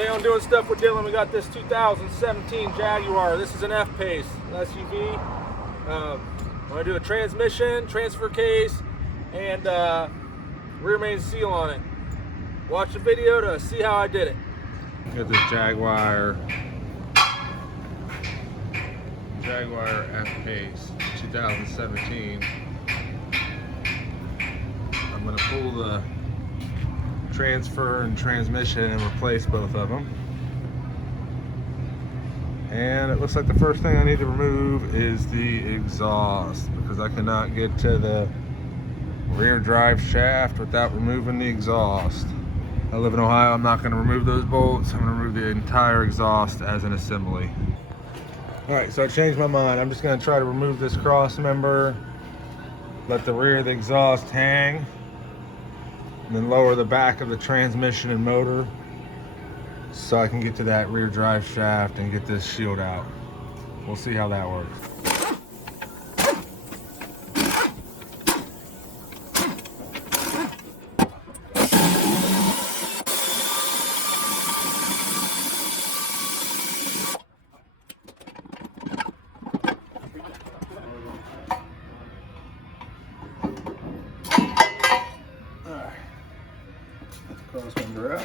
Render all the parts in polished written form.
Today on Doing Stuff with Dylan, we got this 2017 Jaguar. This is an F-Pace SUV. I'm going to do a transmission, transfer case, and rear main seal on it. Watch the video to see how I did it. Got this Jaguar F-Pace 2017. I'm going to pull the transfer and transmission and replace both of them. And it looks like the first thing I need to remove is the exhaust, because I cannot get to the rear drive shaft without removing the exhaust. I live in Ohio. I'm not going to remove those bolts. I'm going to remove the entire exhaust as an assembly. Alright, so I changed my mind. I'm just going to try to remove this cross member, let the rear of the exhaust hang, and then lower the back of the transmission and motor so I can get to that rear drive shaft and get this shield out. We'll see how that works. Cross member out.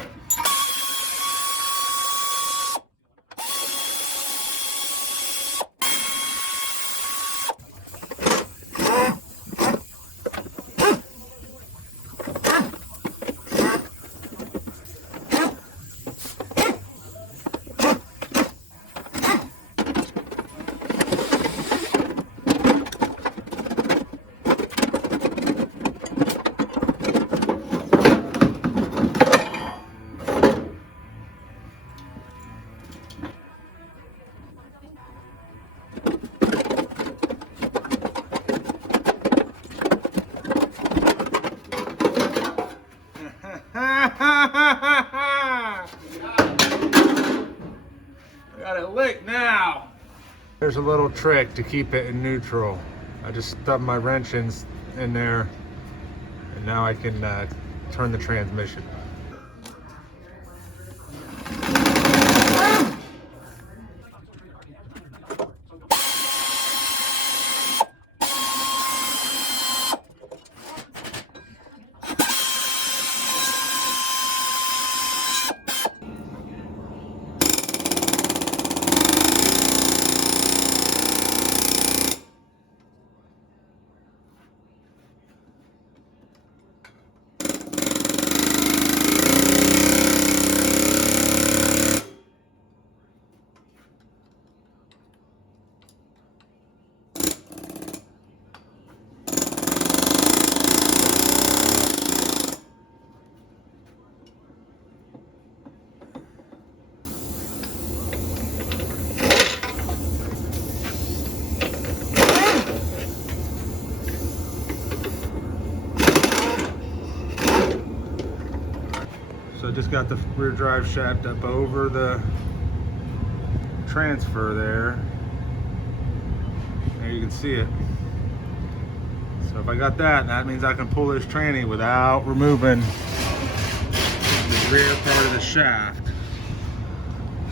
I got it licked now. There's a little trick to keep it in neutral. I just stubbed my wrench in there, and now I can turn the transmission. So I just got the rear drive shaft up over the transfer there. There you can see it. So if I got that, that means I can pull this tranny without removing the rear part of the shaft.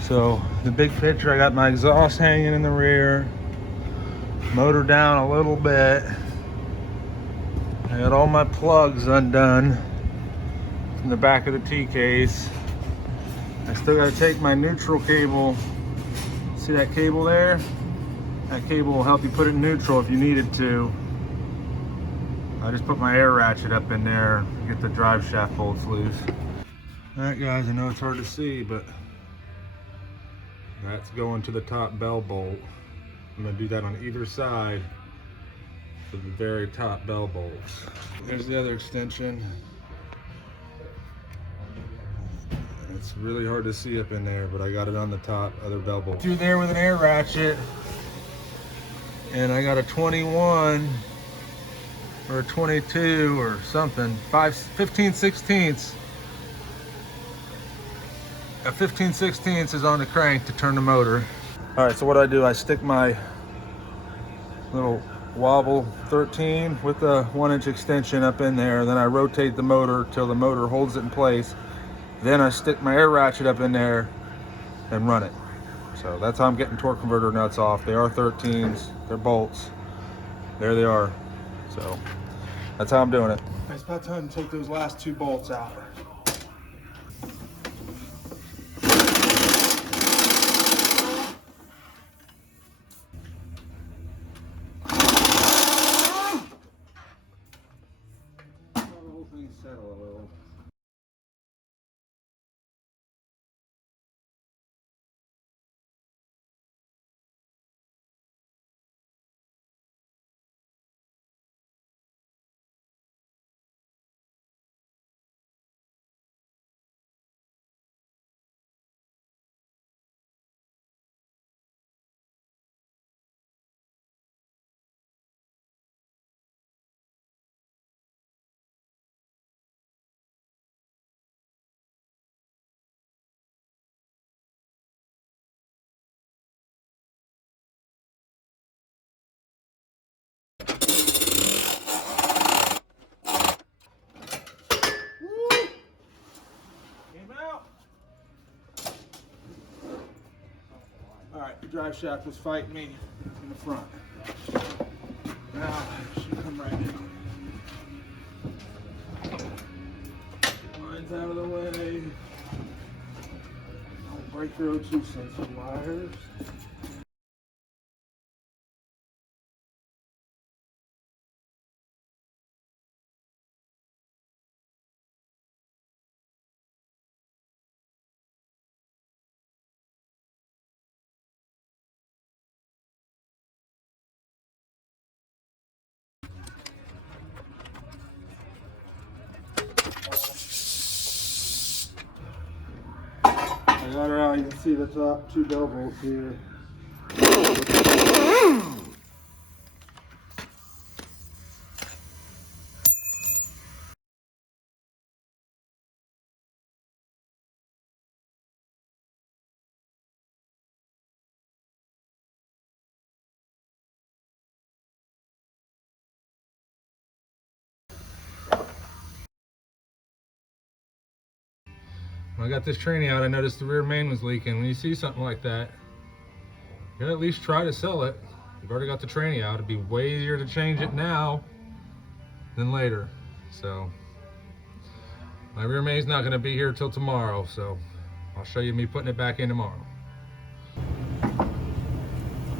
So the big picture, I got my exhaust hanging in the rear, motor down a little bit. I got all my plugs undone in the back of the T-case. I still got to take my neutral cable. See that cable there? That cable will help you put it in neutral if you needed to. I just put my air ratchet up in there and get the drive shaft bolts loose. Alright guys, I know it's hard to see, but that's going to the top bell bolt. I'm going to do that on either side for the very top bell bolts. There's the other extension. It's really hard to see up in there, but I got it on the top other bell bolt. Through there with an air ratchet, and I got a 21 or a 22 or something, 15/16. A 15/16 is on the crank to turn the motor. All right, so what I do, I stick my little wobble 13 with the 1-inch extension up in there, then I rotate the motor till the motor holds it in place. Then I stick my air ratchet up in there and run it. So that's how I'm getting torque converter nuts off. They are 13s, they're bolts. There they are. So that's how I'm doing it. It's about time to take those last 2 bolts out. The whole thing settle a little. Alright, the drive shaft was fighting me in the front. Now, it should come right in. Line's out of the way. I'll break through 2 sensor wires. I got her out, you can see the top 2 bell bolts here. When I got this tranny out, I noticed the rear main was leaking. When you see something like that, you gotta at least try to sell it. You've already got the tranny out. It'd be way easier to change it now than later. So my rear main's not gonna be here till tomorrow, so I'll show you me putting it back in tomorrow. All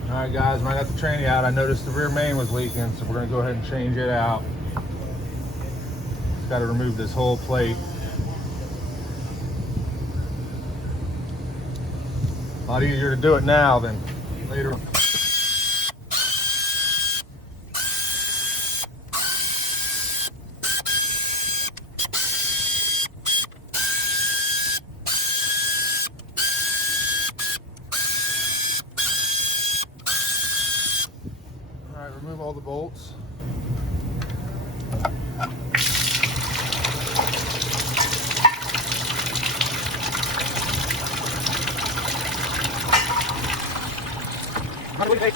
right guys, when I got the tranny out, I noticed the rear main was leaking, so we're gonna go ahead and change it out. Just gotta remove this whole plate. A lot easier to do it now than later. All right, remove all the bolts. How do we make?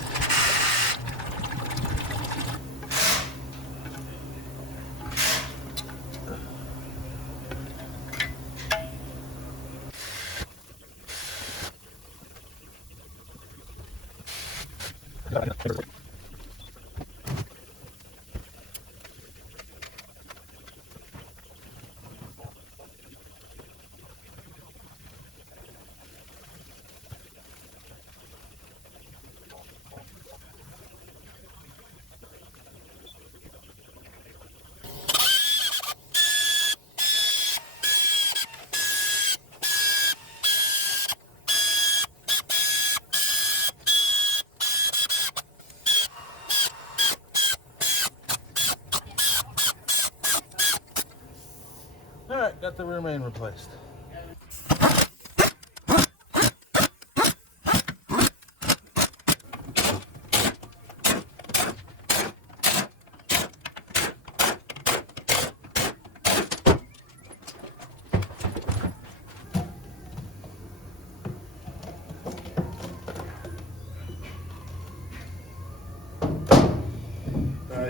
All right, got the rear main replaced.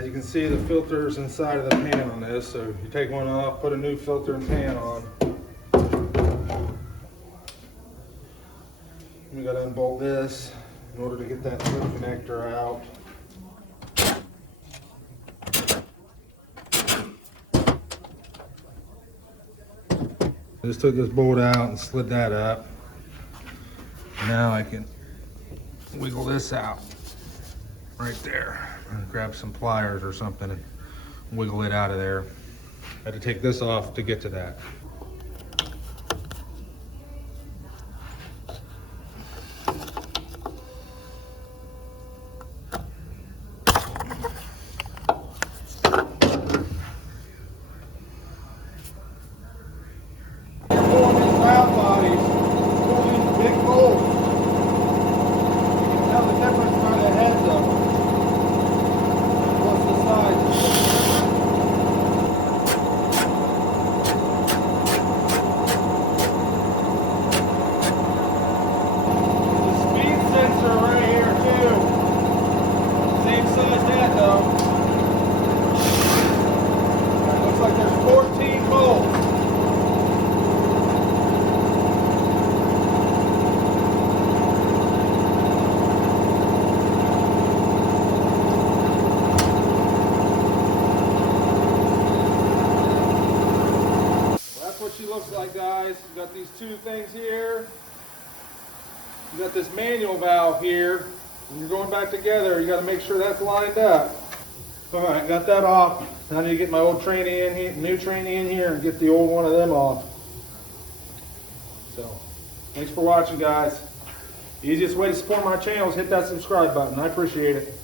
You can see the filters inside of the pan on this, so you take one off, put a new filter and pan on. We got to unbolt this in order to get that lip connector out. I just took this bolt out and slid that up. Now I can wiggle this out right there. Grab some pliers or something and wiggle it out of there. I had to take this off to get to that. Looks like, guys, you got these two things here. You got this manual valve here. When you're going back together, you got to make sure that's lined up. All right, got that off. Now I need to get my old tranny in here, new tranny in here, and get the old one of them off. So, thanks for watching, guys. The easiest way to support my channel is hit that subscribe button. I appreciate it.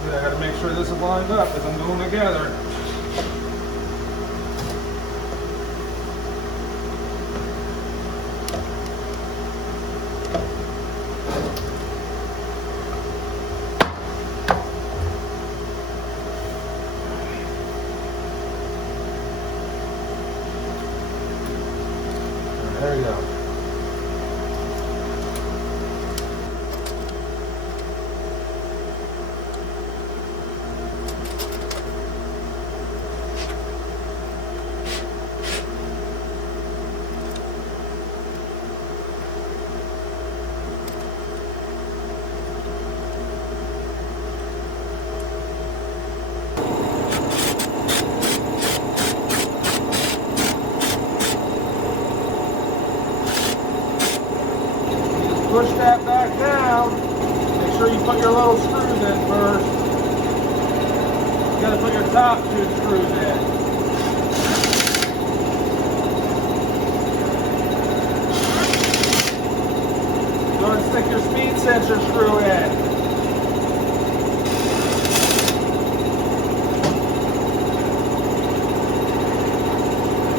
I got to make sure this is lined up as I'm going together. There you go. Push that back down. Make sure you put your little screws in first. You gotta put your top two screws in. Go and stick your speed sensor screw in.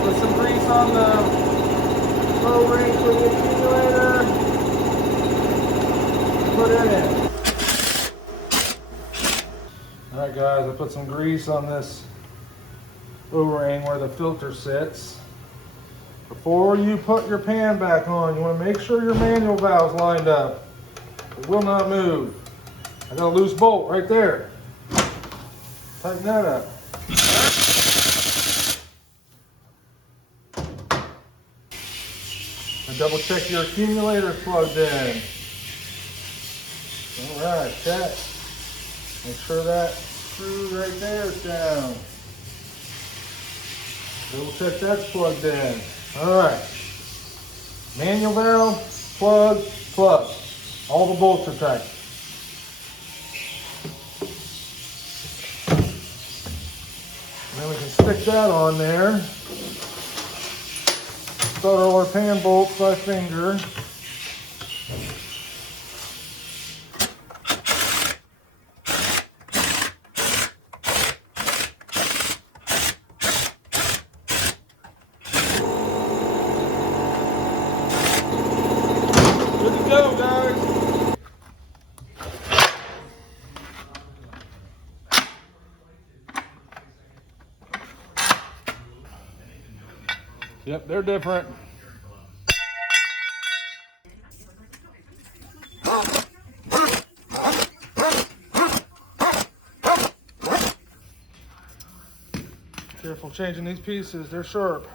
Put some grease on the O-ring for the accumulator. Put it in. Alright guys, I put some grease on this O-ring where the filter sits. Before you put your pan back on, you want to make sure your manual valve's lined up. It will not move. I got a loose bolt right there. Tighten that up. And double check your accumulator plugged in. All right, check. Make sure that screw right there is down. Double check that's plugged in. All right. Manual valve, plug, plug. All the bolts are tight. And then we can stick that on there. Start all our pan bolts by finger. go, guys. Yep, they're different. Careful changing these pieces, they're sharp.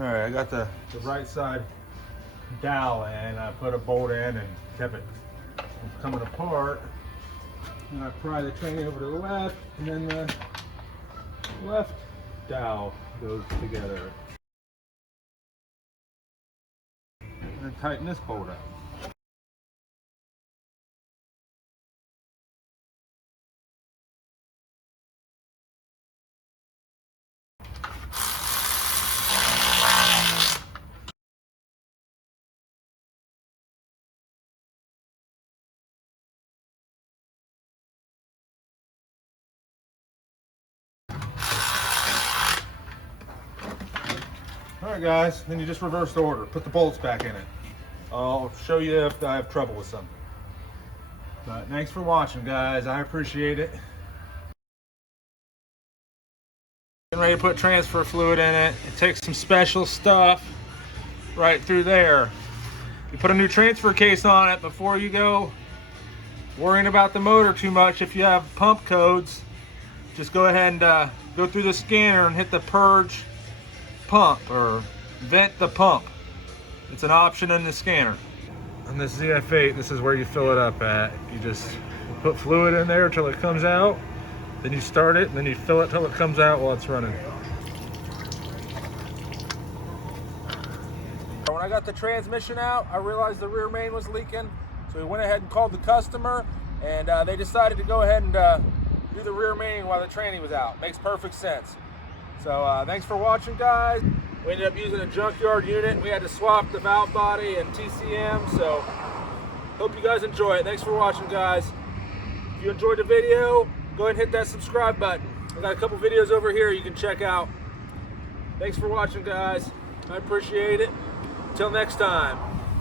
All right, I got the right side dowel in. I put a bolt in and kept it from coming apart. And I pry the train over to the left, and then the left dowel goes together. And then tighten this bolt up. All right, guys, then you just reverse the order. Put the bolts back in it. I'll show you if I have trouble with something. But thanks for watching, guys. I appreciate it. Getting ready to put transfer fluid in it. It takes some special stuff right through there. You put a new transfer case on it before you go worrying about the motor too much. If you have pump codes, just go ahead and go through the scanner and hit the purge pump or vent the pump. It's an option in the scanner. On this ZF8, this is where you fill it up at. You just put fluid in there till it comes out, then you start it, and then you fill it till it comes out while it's running. When I got the transmission out, I realized the rear main was leaking, so we went ahead and called the customer, and they decided to go ahead and do the rear main while the tranny was out. Makes perfect sense. So thanks for watching, guys. We ended up using a junkyard unit. We had to swap the valve body and TCM, so hope you guys enjoy it. Thanks for watching, guys. If you enjoyed the video, go ahead and hit that subscribe button. I got a couple videos over here you can check out. Thanks for watching, guys. I appreciate it. Until next time.